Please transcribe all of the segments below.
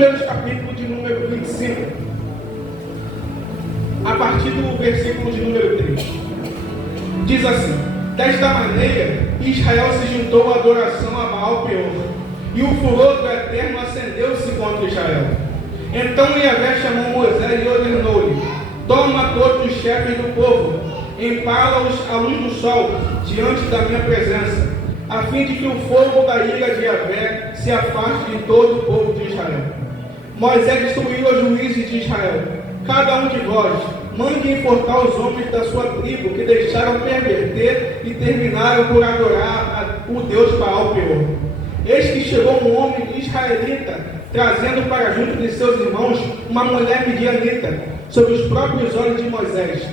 Números, capítulo de número 25, a partir do versículo de número 3. Diz assim: desta maneira, Israel se juntou à adoração a Baal Peor, e o furor do Eterno acendeu-se contra Israel. Então Yahvé chamou Moisés e ordenou-lhe: toma todos os chefes do povo, empala-os à luz do sol, diante da minha presença, a fim de que o fogo da ira de Yahvé se afaste de todo o povo de Israel. Moisés instruiu os juízes de Israel: cada um de vós mande enforcar os homens da sua tribo que deixaram perverter e terminaram por adorar o Deus Baal Peor. Eis que chegou um homem israelita, trazendo para junto de seus irmãos uma mulher midianita, sob os próprios olhos de Moisés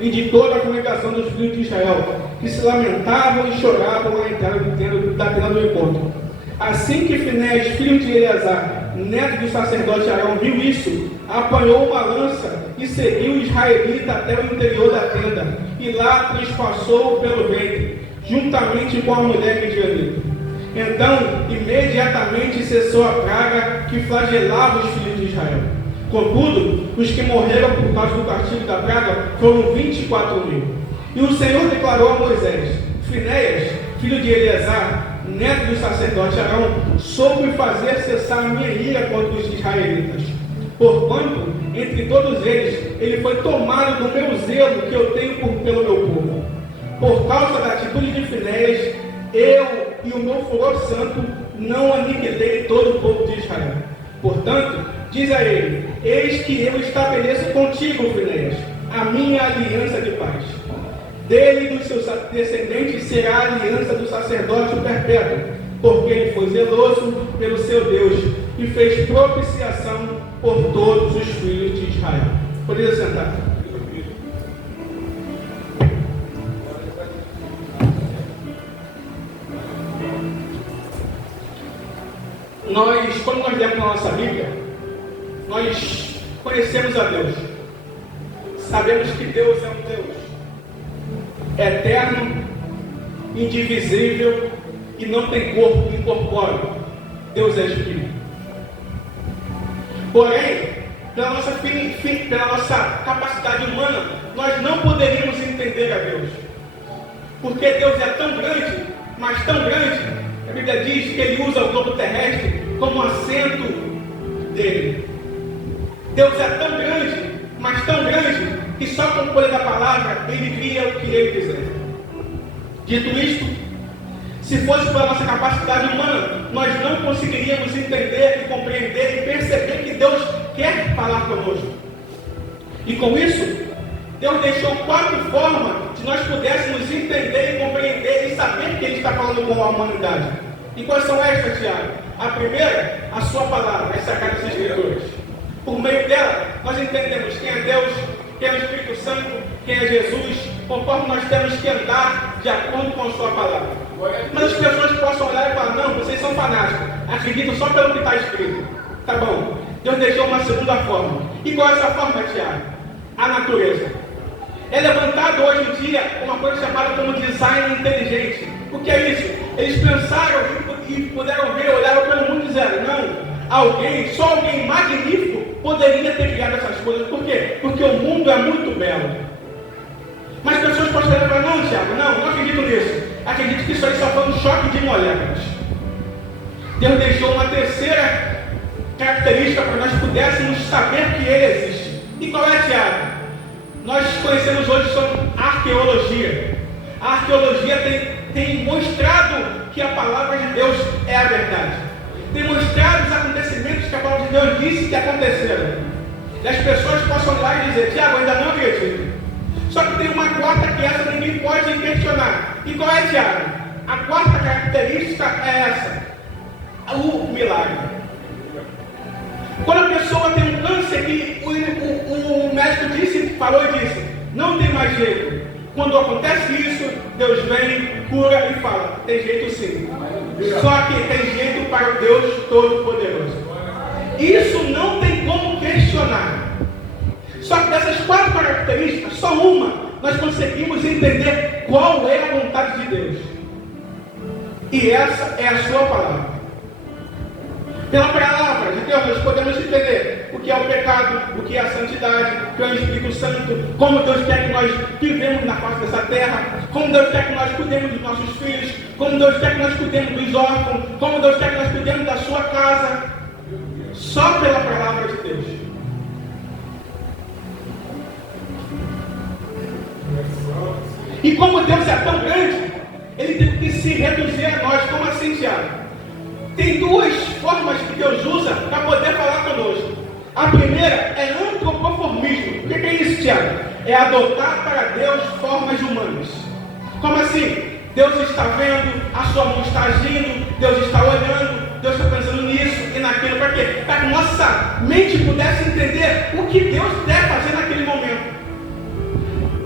e de toda a congregação dos filhos de Israel, que se lamentavam e choravam à entrada da tenda do encontro. Assim que Finéias, filho de Eleazar, neto do sacerdote Arão, viu isso, apanhou uma lança e seguiu o israelita até o interior da tenda, e lá transpassou pelo ventre, juntamente com a mulher midianita. Então, imediatamente cessou a praga que flagelava os filhos de Israel. Contudo, os que morreram por causa do castigo da praga foram 24.000. E o Senhor declarou a Moisés: Finéias, filho de Eleazar, neto do sacerdote Arão, soube fazer cessar a minha ira contra os israelitas. Porquanto, entre todos eles, ele foi tomado do meu zelo que eu tenho pelo meu povo. Por causa da atitude de Finéias, eu e o meu furor santo não aniquilei todo o povo de Israel. Portanto, diz a ele: eis que eu estabeleço contigo, Finéias, a minha aliança de paz. Dele e dos seus descendentes será a aliança do sacerdócio perpétuo, porque ele foi zeloso pelo seu Deus e fez propiciação por todos os filhos de Israel. Poderia sentar. Quando nós lemos na nossa Bíblia, nós conhecemos a Deus. Sabemos que Deus é um Deus eterno, indivisível e não tem corpo incorpóreo. Deus é Espírito. Porém, pela nossa capacidade humana, nós não poderíamos entender a Deus. Porque Deus é tão grande, mas tão grande, a Bíblia diz que Ele usa o globo terrestre como assento dele. Deus é tão grande, mas tão grande, que só com o poder da palavra Ele cria o que Ele quiser. Dito isto, se fosse pela nossa capacidade humana, nós não conseguiríamos entender e compreender e perceber que Deus quer falar conosco. E com isso, Deus deixou 4 formas de nós pudéssemos entender e compreender e saber que Ele está falando com a humanidade. E quais são estas, Tiago? A primeira, a sua palavra, as Sagradas Escrituras. Por meio dela, nós entendemos quem é Deus, quem é o Espírito Santo, quem é Jesus, conforme nós temos que andar de acordo com a sua palavra. Mas as pessoas possam olhar e falar: não, vocês são fanáticos, acreditam só pelo que está escrito. Tá bom, Deus deixou uma segunda forma. E qual é essa forma, Tiago? A natureza. É levantado hoje em dia uma coisa chamada como design inteligente. O que é isso? Eles pensaram e puderam ver, olharam pelo mundo e disseram: não, só alguém magnífico poderia ter criado essas coisas. Por quê? Porque o mundo é muito belo. Mas pessoas podem falar: não, Tiago, não acredito nisso. Acredito que isso aí só foi um choque de moléculas. Deus deixou uma terceira característica para nós pudéssemos saber que Ele existe. E qual é, Tiago? Nós conhecemos hoje sobre arqueologia. A arqueologia tem mostrado que a palavra de Deus é a verdade. Tem mostrado os acontecimentos que a palavra de Deus disse que aconteceram. E as pessoas possam olhar e dizer: Tiago, ainda não acredito. Só que tem uma quarta que essa ninguém pode questionar. E qual é, Tiago? A quarta característica é essa: o milagre. Quando a pessoa tem um câncer que o médico falou e disse: não tem mais jeito. Quando acontece isso, Deus vem, cura e fala: tem jeito sim. Só que tem jeito para o Deus Todo-Poderoso. Isso não tem como questionar. Só que dessas 4 características, só uma, nós conseguimos entender qual é a vontade de Deus. E essa é a sua palavra. Pela palavra de Deus, nós podemos que é a santidade, que é o Espírito Santo, como Deus quer que nós vivemos na face dessa terra, como Deus quer que nós cuidemos dos nossos filhos, como Deus quer que nós cuidemos dos órfãos, como Deus quer que nós cuidemos da sua casa, só pela palavra de Deus. E como Deus é tão grande, Ele teve que se reduzir a nós. Como assim, Tiago? Tem duas formas que Deus usa para poder falar conosco. A primeira é antropoformismo. O que é isso, Tiago? É adotar para Deus formas humanas. Como assim? Deus está vendo, a sua mão está agindo, Deus está olhando, Deus está pensando nisso e naquilo. Para quê? Para que nossa mente pudesse entender o que Deus deve fazer naquele momento.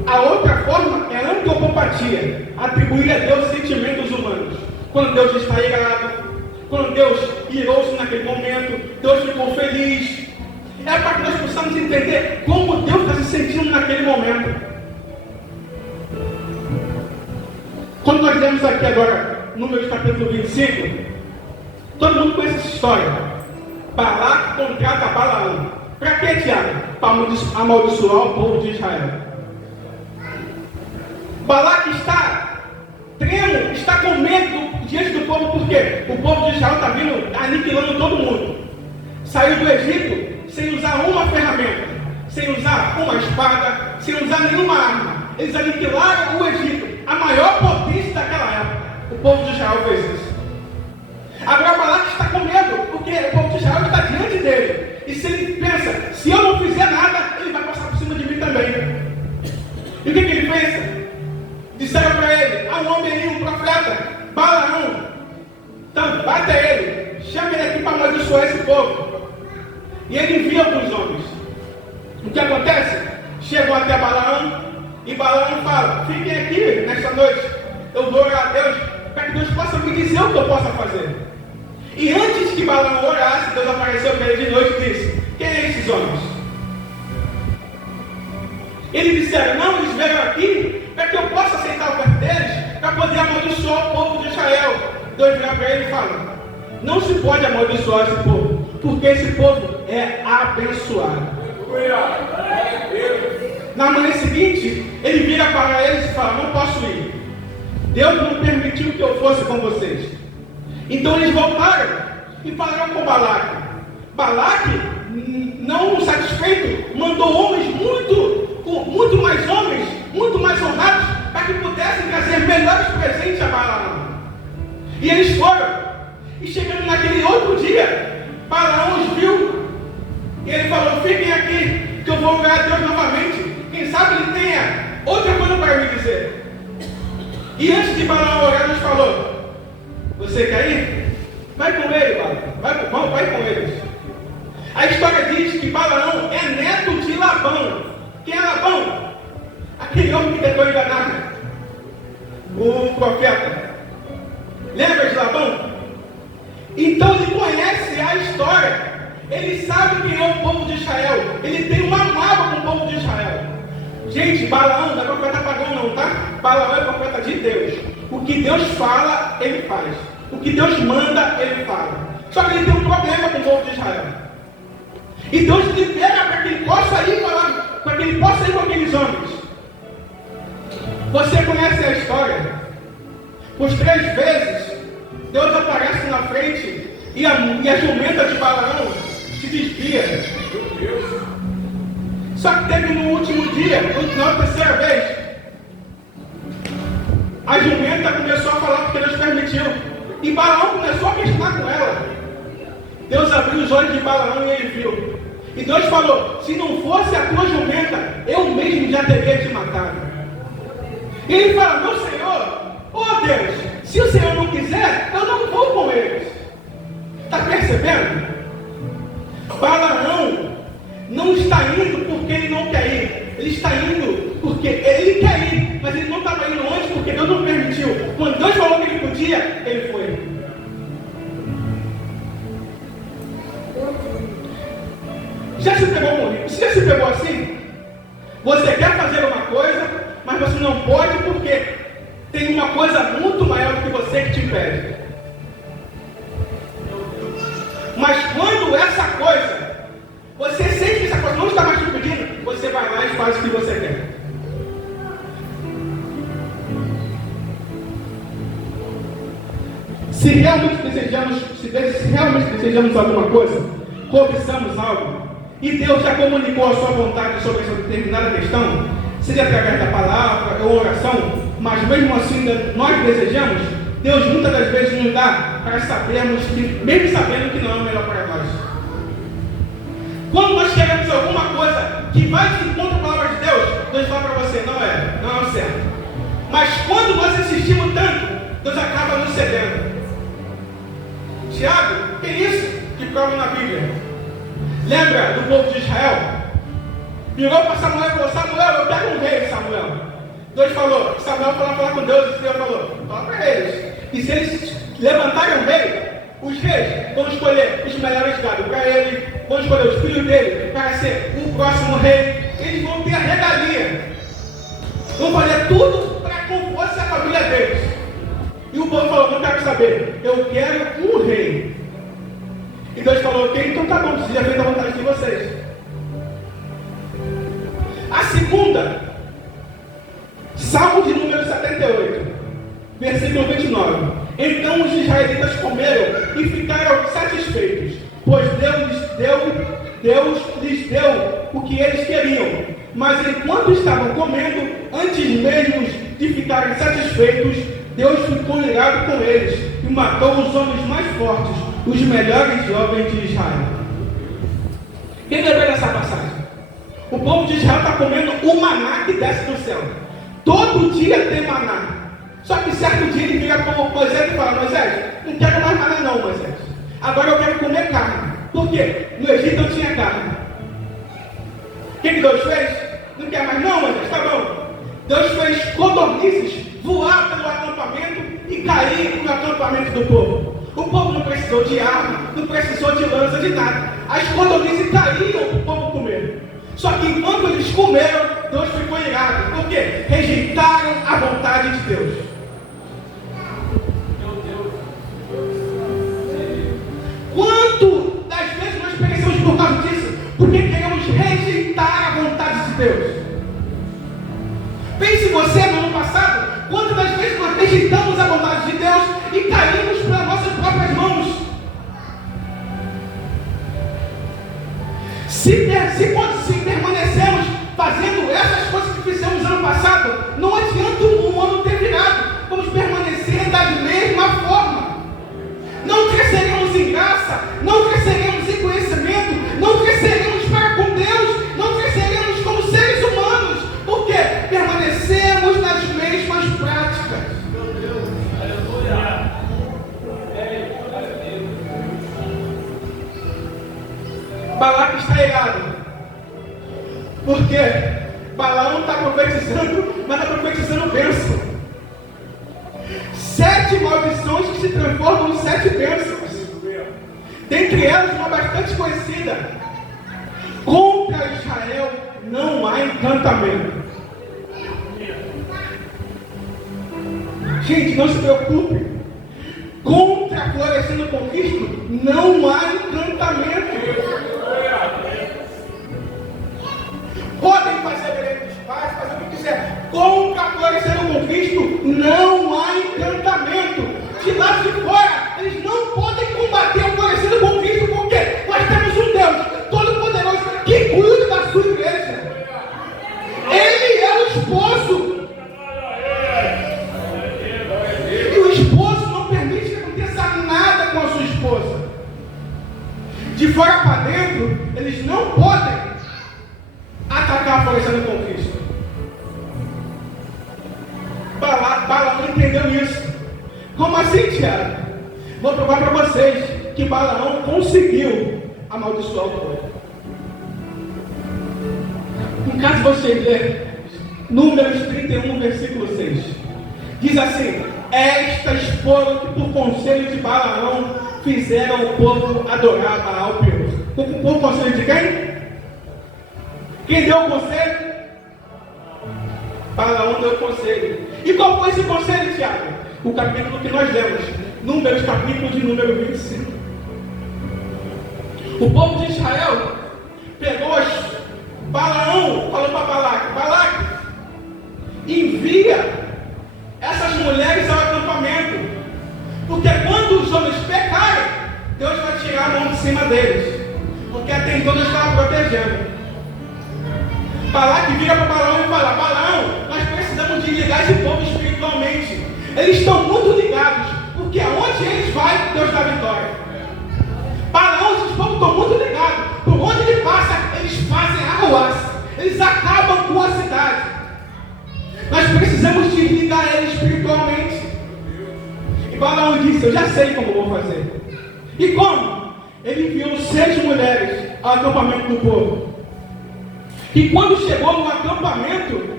A outra forma é a antropopatia, atribuir a Deus sentimentos humanos. Quando Deus está irado, quando Deus irou-se naquele momento, Deus ficou feliz. É para que nós possamos entender como Deus está se sentindo naquele momento. Quando nós lemos aqui agora, Números capítulo 25, todo mundo conhece essa história. Balaque contrata Balaão. Para quê, Tiago? Para amaldiçoar o povo de Israel. Balaque está tremo, está com medo diante do povo, porque o povo de Israel está vindo aniquilando todo mundo. Saiu do Egito sem usar uma ferramenta, sem usar uma espada, sem usar nenhuma arma. Eles aniquilaram o Egito, a maior potência daquela época. O povo de Israel fez isso. Agora Balaque está com medo, porque o povo de Israel está diante dele. E se ele pensa, se eu não fizer nada, ele vai passar por cima de mim também. E o que ele pensa? Disseram para ele, há um homem aí, um profeta, Balaão. Então, bate ele, chame ele aqui para amaldiçoar esse povo. E ele envia alguns homens. O que acontece? Chegam até Balaão, e Balaão fala, fiquem aqui nesta noite, eu vou orar a Deus, para que Deus possa me dizer o que eu possa fazer. E antes que Balaão orasse, Deus apareceu para ele de noite e disse, quem é esses homens? Eles disseram, não, eles vieram aqui para que eu possa aceitar o perto deles, para poder amaldiçoar o povo de Israel. Deus vira para ele e fala, não se pode amaldiçoar esse povo, porque esse povo é abençoado. Na manhã seguinte, ele vira para eles e fala, não posso ir. Deus não permitiu que eu fosse com vocês. Então eles voltaram e falaram com Balaque. Balaque, não satisfeito, mandou homens muito mais honrados, para que pudessem trazer melhores presentes a Balaão. E eles foram. E chegando naquele outro dia, Balaão os viu. E ele falou, fiquem aqui, que eu vou orar a Deus novamente. Quem sabe ele tenha outra coisa para me dizer. E antes de Balaão orar, Deus falou, você quer ir? Vai com ele, Balaão. Vai com eles. A história diz que Balaão é neto de Labão. Quem é Labão? Aquele homem que tentou enganar o profeta. Lembra de Labão? Então ele conhece a história. Ele sabe quem é o povo de Israel. Ele tem uma mágoa com o povo de Israel. Gente, Balaão não é profeta pagão não, tá? Balaão é profeta de Deus. O que Deus fala, ele faz. O que Deus manda, ele fala. Só que ele tem um problema com o povo de Israel. E Deus libera para que ele possa ir para que ele possa ir com aqueles homens. Você conhece a história? Por 3 vezes, Deus aparece na frente e a jumenta de Balaão se desvia. Só que teve no último dia, na terceira vez, a jumenta começou a falar porque Deus permitiu. E Balaão começou a questionar com ela. Deus abriu os olhos de Balaão e ele viu. E Deus falou, se não fosse a tua jumenta, eu mesmo já teria te matado. E ele fala, meu Senhor, oh Deus, se o Senhor não quiser, eu não vou com eles. Está percebendo? Balaão não está indo porque ele não quer ir. Ele está indo porque ele quer ir, mas ele não estava indo antes porque Deus não permitiu. Quando Deus falou que ele podia, ele foi. Já se pegou comigo? Você já se pegou assim? Você quer fazer uma coisa, mas você não pode porque tem uma coisa muito maior do que você que te impede. Mas quando essa coisa, você sente que essa coisa não está mais faz o que você quer. Se realmente desejamos alguma coisa, cobiçamos algo, e Deus já comunicou a sua vontade sobre essa determinada questão, seja através da palavra ou oração, mas mesmo assim nós desejamos, Deus muitas das vezes nos dá para sabermos que, mesmo sabendo que não é o melhor para nós. Quando nós queremos alguma coisa que vai de encontro à palavra de Deus, Deus fala para você, não é o certo. Mas quando nós insistimos tanto, Deus acaba nos cedendo. Tiago, tem isso que prova na Bíblia. Lembra do povo de Israel? Virou para Samuel e falou, Samuel, eu quero um rei, Samuel. Deus falou, Samuel foi lá falar com Deus e Deus falou, fala para eles. E se eles levantarem um rei, os reis vão escolher os melhores gados para ele, vão escolher os filhos dele para ser o próximo rei. Eles vão ter a regalia. Vão fazer tudo para compor a família deles. E o povo falou, não quero saber, eu quero um rei. E Deus falou, ok, então tá bom, você já fez a vontade de vocês. A segunda, Salmo de número 78, versículo 29. Então os israelitas comeram e ficaram satisfeitos, pois Deus lhes deu o que eles queriam. Mas enquanto estavam comendo, antes mesmo de ficarem satisfeitos, Deus ficou irado com eles e matou os homens mais fortes, os melhores jovens de Israel. Quem lembra dessa passagem? O povo de Israel está comendo o maná que desce do céu. Todo dia tem maná. Só que certo dia ele vira para Moisés e fala, Moisés, não quero mais maná não, Moisés. Agora eu quero comer carne. Por quê? No Egito eu tinha carne. O que Deus fez? Não quer mais não, Moisés? Tá bom. Deus fez codornizes voar pelo acampamento e cair no acampamento do povo. O povo não precisou de arma, não precisou de lança, de nada. As codornizes caíam para o povo comer. Só que enquanto eles comeram, Deus ficou irado. Por quê? Rejeitaram a vontade de Deus. Quanto das vezes nós perecemos por causa disso? Porque queremos rejeitar a vontade de Deus. Pense você no ano passado, quantas das vezes nós rejeitamos a vontade de Deus e caímos para nossas próprias mãos. Se permanecemos fazendo essas coisas que fizemos ano passado, não adianta um ano ter virado. Vamos permanecer da mesma forma. Não cresceremos em graça, não cresceremos em conhecimento, não cresceremos para com Deus, não cresceremos como seres humanos. Por quê? Permanecemos nas mesmas práticas. Meu Deus, aleluia. Balaque está errado. Porque Balaão está profetizando, mas está profetizando bênção. 7 maldições que se transformam em 7 bênçãos. Dentre elas, uma bastante conhecida. Contra Israel não há encantamento. Gente, não se preocupe. Contra Florescendo com Cristo não há encantamento. Podem fazer direito dos pais, fazer o que quiser. Contra Florescendo com Cristo não há encantamento. De lá de fora, eles não podem combater o Florescendo com Cristo, porque nós temos um Deus Todo-Poderoso que cuida da sua igreja. Ele é o esposo. E o esposo não permite que aconteça nada com a sua esposa. De fora para dentro, eles não podem atacar Florescendo com Cristo. Balaão entendeu isso. Como assim, Tiago? Vou provar para vocês que Balaão conseguiu amaldiçoar o povo. Em caso vocês lerem Números 31, versículo 6, diz assim: estas foram que por conselho de Balaão fizeram o povo adorar Baal Peor. Por conselho de quem? Quem deu o conselho? Balaão deu o conselho. E qual foi esse conselho, Tiago? O capítulo que nós lemos, Números, capítulo de número 25. O povo de Israel pegou Balaão, falou para Balaque: envia essas mulheres ao acampamento. Porque quando os homens pecarem, Deus vai tirar a mão de cima deles. Porque até então Deus estava protegendo. Balaque vira para Balaão e fala: Balaão, nós precisamos de ligar esse povo espiritualmente. Eles estão muito ligados, porque aonde eles vão, Deus dá vitória. Balaão, esses povos estão muito ligados. Por onde ele passa, eles fazem arruaça. Eles acabam com a cidade. Nós precisamos desligar ele espiritualmente. E Balaão disse: eu já sei como vou fazer. E como? Ele enviou 6 mulheres ao acampamento do povo. E quando chegou no acampamento,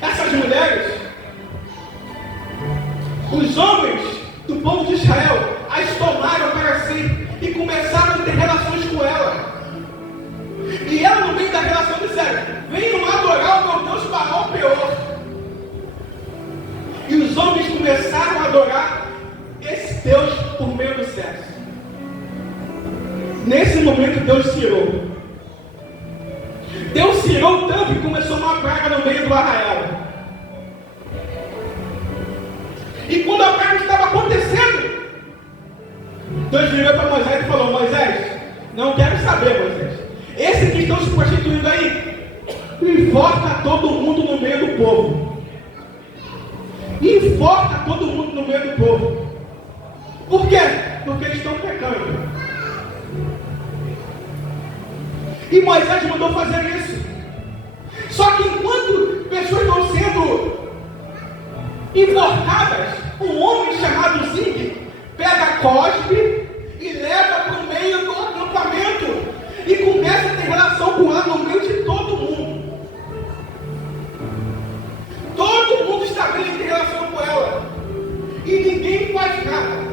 essas mulheres, os homens do povo de Israel as tomaram para si e começaram a ter relações com ela. E ela, no meio da relação, disseram: venham adorar o meu Deus Baal Peor. E os homens começaram a adorar esse Deus por meio do sexo. Nesse momento, Deus tirou. Deus tirou tanto que começou uma praga no meio do arraial. E quando a praga estava acontecendo, Deus virou para Moisés e falou: Moisés, não quero saber, Moisés. Esses que estão se prostituindo aí, enforca todo mundo no meio do povo. Enforca todo mundo no meio do povo. Por quê? Porque eles estão pecando. E Moisés mandou fazer isso. Só que enquanto pessoas estão sendo enforcadas, um homem chamado Zing pega cospe e leva para o meio do acampamento e começa a ter relação com ela no meio de todo mundo. Todo mundo está vendo ter relação com ela e ninguém faz nada.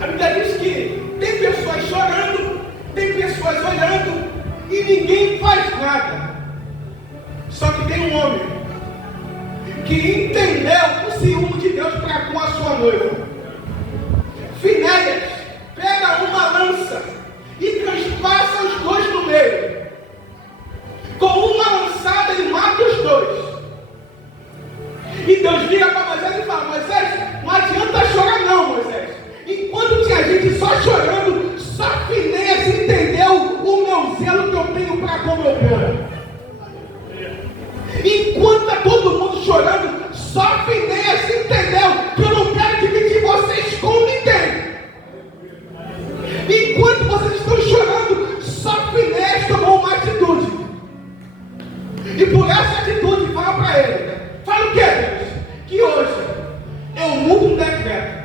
A Bíblia diz que tem pessoas chorando, tem pessoas olhando e ninguém faz nada. Só que tem um homem que entendeu o ciúme de Deus para com a sua noiva. Finéias pega uma lança e transpassa os dois no meio. Com uma lançada ele mata os dois. E Deus vira para Moisés e fala: Moisés, não adianta chorar não, Moisés. Enquanto tinha gente só chorando, só Finéias entendeu o meu zelo que eu tenho para com o meu povo. Enquanto está todo mundo chorando, só Finéias entendeu que eu não quero dividir vocês com ninguém. Enquanto vocês estão chorando, só Finéias tomou uma atitude. E por essa atitude, fala para ele: fala o que, Deus? Que hoje eu mudo um decreto.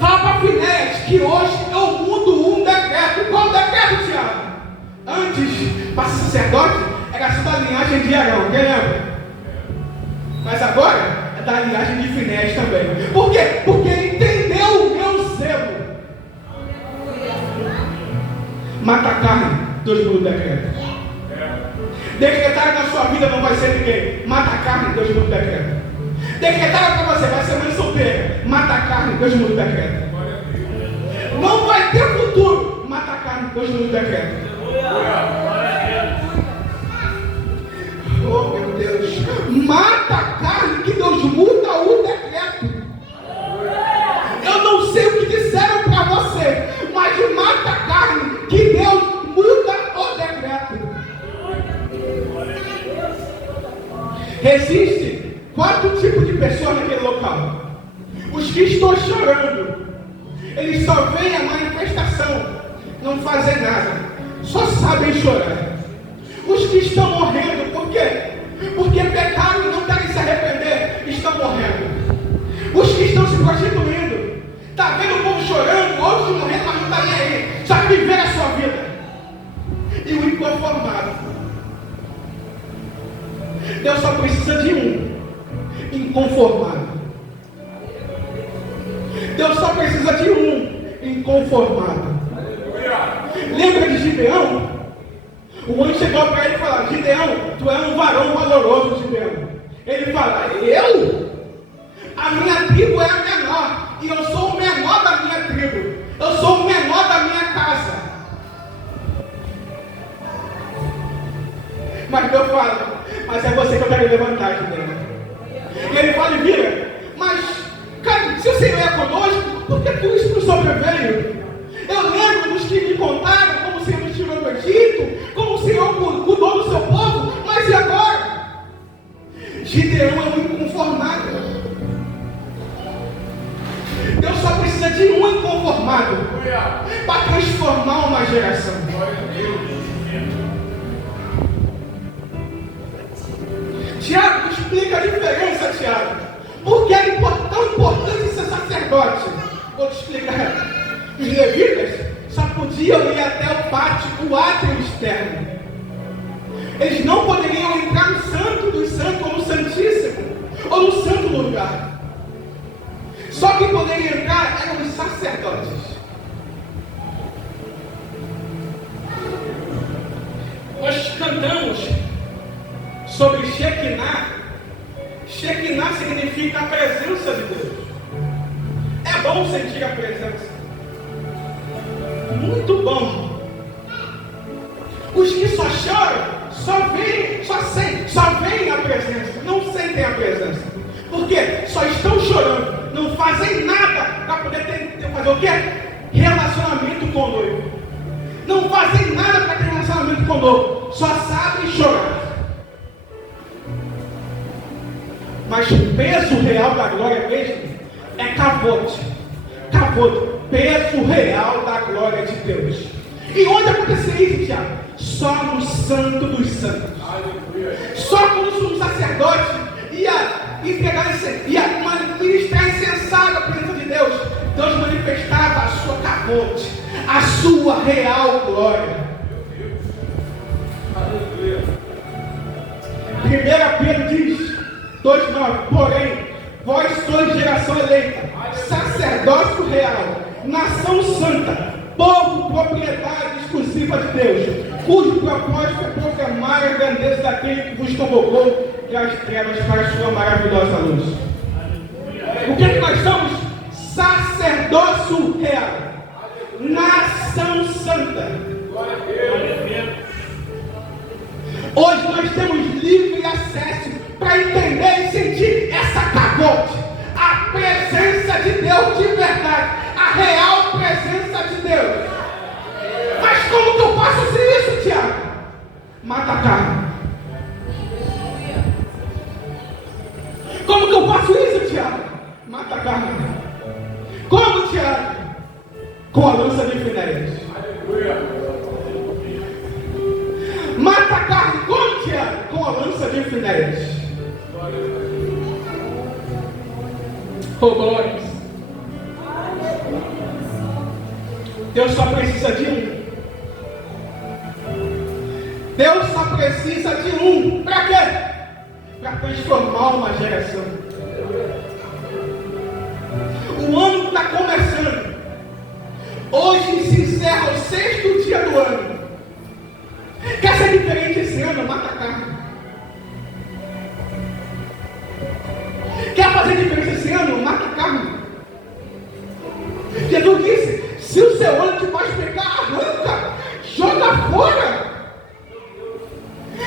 Fala para Finéias que hoje eu mudo um decreto. Qual decreto, Tiago? Antes, para sacerdote, era só da linhagem de Arão, quem lembra? Mas agora é da linhagem de Finéias também. Por quê? Porque ele entendeu o meu zelo. Mata a carne, Deus muda o decreto. Decretaram na sua vida não vai ser ninguém. Mata a carne, Deus muda o decreto. Decretaram para você, vai ser mãe solteira. Mata a carne, Deus muda o decreto. Não vai ter futuro. Mata a carne, Deus muda o decreto. Oh meu Deus. Mata a carne que Deus muda o decreto. Eu não sei o que disseram para você, mas mata a carne que Deus muda o decreto. Existem 4 tipos de pessoas naquele local. Os que estão chorando, eles só veem a manifestação, não fazem nada, só sabem chorar. Os que estão morrendo, por quê? Porque pecaram e não querem se arrepender, estão morrendo. Os que estão se prostituindo, está vendo o povo chorando, outros morrendo, mas não está nem aí, só viver a sua vida. E o inconformado, Deus só precisa de um inconformado. Deus só precisa de um inconformado. Lembra de Gideão? O anjo chegou para ele e falou: Gideão, tu é um varão valoroso, Gideão. Ele fala: eu? A minha tribo é a menor, e eu sou o menor da minha tribo. Eu sou o menor da minha casa. chamado para transformar uma geração. Tiago, explica a diferença, Tiago. Por que é tão importante ser sacerdote? Vou te explicar. Os levitas só podiam ir até o átrio externo. Eles não poderiam entrar no santo dos santos, ou no santíssimo, ou no santo lugar. Só quem poderia entrar eram os sacerdotes. Nós cantamos sobre Shekinah. Shekinah significa a presença de Deus. É bom sentir a presença. Muito bom. Os que só choram, só veem a presença, não sentem a presença. Por quê? Só estão chorando, não fazem nada para poder fazer o quê? Relacionamento com o noivo. Não fazem nada para ter relacionamento com o noivo, só sabem chorar. Mas o peso real da glória mesmo é cavote. Peso real da glória de Deus. E onde aconteceu isso, Tiago? Só no Santo dos Santos. Só quando o sumo sacerdote ia ministrar incensário à presença de Deus, Deus manifestava a sua cavote, a sua real glória. 1 Pedro diz 2,9: porém, vós sois geração eleita, sacerdócio real, nação santa, povo propriedade exclusiva de Deus, cujo propósito é proclamar a grandeza daquele que vos convocou das trevas para a sua maravilhosa luz. O que nós somos? Sacerdócio real, nação santa. Hoje nós temos livre acesso para entender e sentir essa cavote, a presença de Deus de verdade, a real presença de Deus. Mas como que eu faço isso, Tiago? Mata a carne. Como que eu faço isso, Tiago? Mata a carne. Como, Tiago? Com a lança de Finéias. Mata a carne. Como, Tiago? Com a lança de Finéias. Oh, glórias. Deus só precisa de um. Deus só precisa de um. Para quê? Para transformar uma geração. O ano está começando. Hoje se encerra o 6º dia do ano. Quer ser diferente esse ano? Mata a carne. Quer fazer diferença esse ano? Mata a carne. Jesus disse: se o seu olho te faz pecar, arranca, joga fora.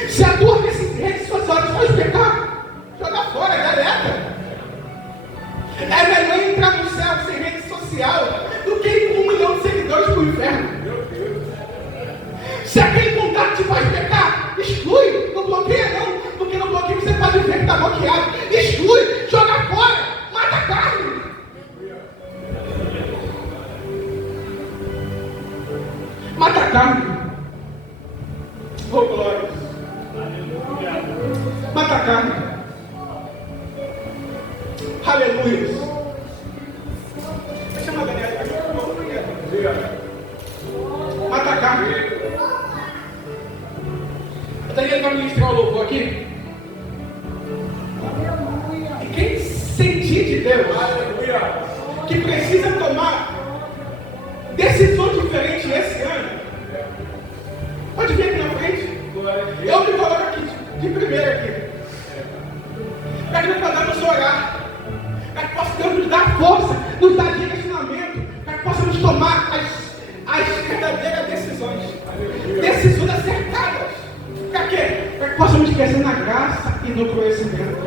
Se a tua rede social te faz pecar, joga fora, galera. É melhor entrar no céu sem rede social do que ir com 1 milhão de seguidores para o inferno. Se aquele contato te faz pecar, exclui, não bloqueia não, porque no bloqueio você pode ver que está bloqueado. Exclui, joga fora, mata a carne. Mata a carne. Oh, glória. Mata a carne. Aleluia. Deixa eu chamar a Daniela aqui. Mata a carne. A Daniela vai ministrar o louvor aqui. E quem sentir de Deus, que precisa tomar decisões diferentes esse ano, pode vir aqui na frente. Eu me coloco aqui de primeiro aqui. Para que nós possamos orar. Para que possamos nos dar força, nos dar direcionamento. Para que possamos tomar as verdadeiras decisões. Decisões acertadas. Para quê? Para que possamos crescer na graça e no conhecimento.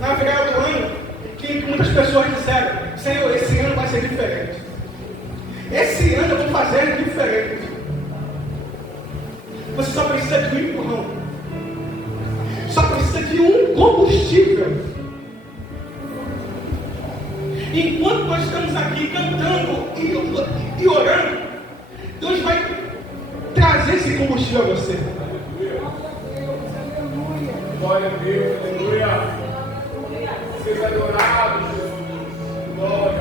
Na virada do ano, que muitas pessoas disseram: Senhor, esse ano vai ser diferente. Esse ano eu vou fazer diferente. Você só precisa de um empurrão. Só precisa de um combustível. enquanto nós estamos aqui cantando e orando, Deus vai trazer esse combustível a você. Glória a Deus, aleluia. Seja adorado, Jesus. Glória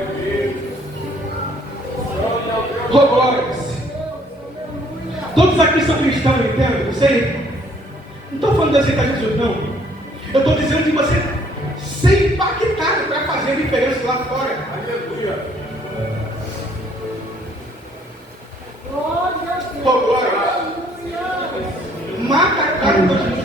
a Deus. Oh, glórias. Todos aqui são cristãos, entende? Você não estou falando de aceitar Jesus, não. Eu estou dizendo de você ser impactado para fazer a diferença lá fora. Aleluia. Oh, glória. Mata a cara dos